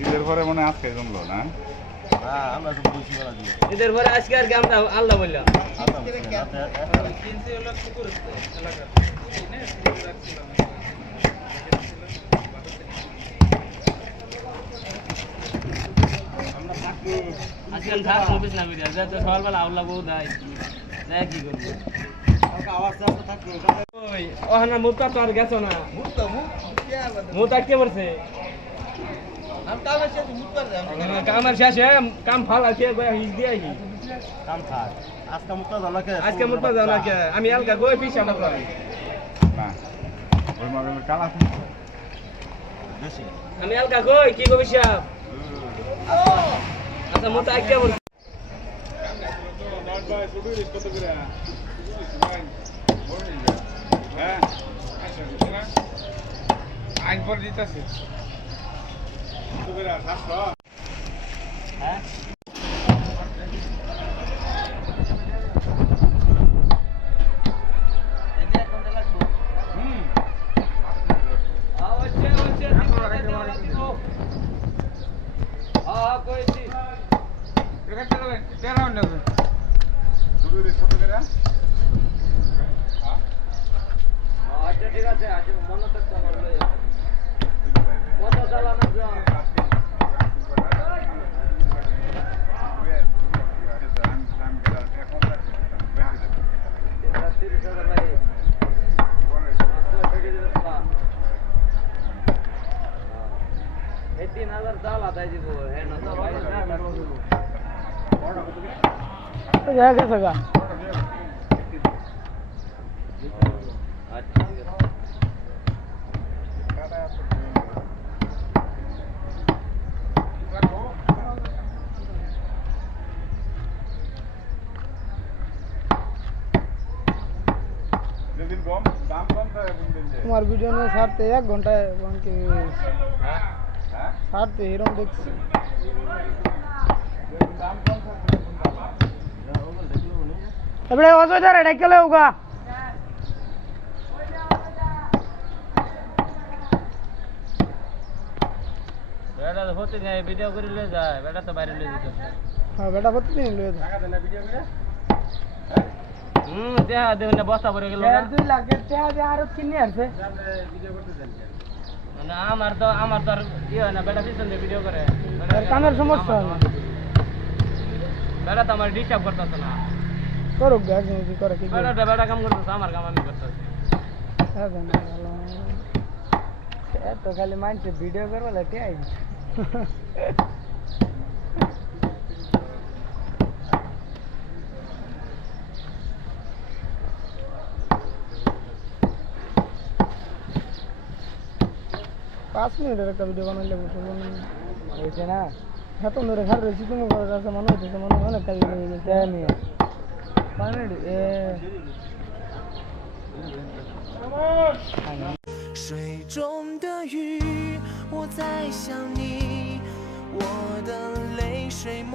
ঈদের পরে মনে আজকে জমলো না? ঈদের পরে আজকে আর কি আমরা আল্লাহ বললাম। আজকাল থাক অফিস না করিয়া যাতে সকালবেলা আল্লাহ বউ দেয় দেয় কি করবো ওই ওখানে মুখটা তো আর গেছো না মুখ আটকে পড়ছে কামের শেষে কাম ফাল আছে হিস দিয়ে আজকে মুখটা জানা কে আমি আলগা গই পিছা না না ওই মাগের কালা আমি আলগা গই কি গো পিছাব আচ্ছা মুখটা আটকে পড়ছে আইন পরে দিতেছে হ্যাঁ ঠিক আছে আজকে মনে থাকতে আমার কত চালানো তোমার ভিডিও নিয়ে ছাড়তে 1 ঘন্টায় ছাড়তে এরকম দেখছি এবারে অযোধ্যা রে ডেকে লেউগা বেটা তো হতে যায় ভিডিও করে লয়ে যায় বেটা তো বাইরে লয়ে যেতে হ্যাঁ বেটা প্রতিদিন লয়ে যায় দেয়া দেব না বস্তা ভরে গেল না 2 লাখ টাকা দিয়ে আরো কিনে আসছে না আমার তো আর ইয়ে হয় না বেটা পিছন দিয়ে ভিডিও করে কামের সমস্যা বেটা তো আমার ডিস্টার্ব করতেছে না করুক গাছ কি করে কি বেটা কাম করতেছে আমার কাম আমি করতেছি তো খালি মানছে ভিডিও করবো লাগে আই पाँच मिनट का वीडियो बनाइले হয়েছে না এত ধরে ঘর রয়েছি তুমি কাছে মনে হচ্ছে মনে হয় না কাজ নিয়ে 5 মিনিট 水中的鱼，我在想你，我的泪水模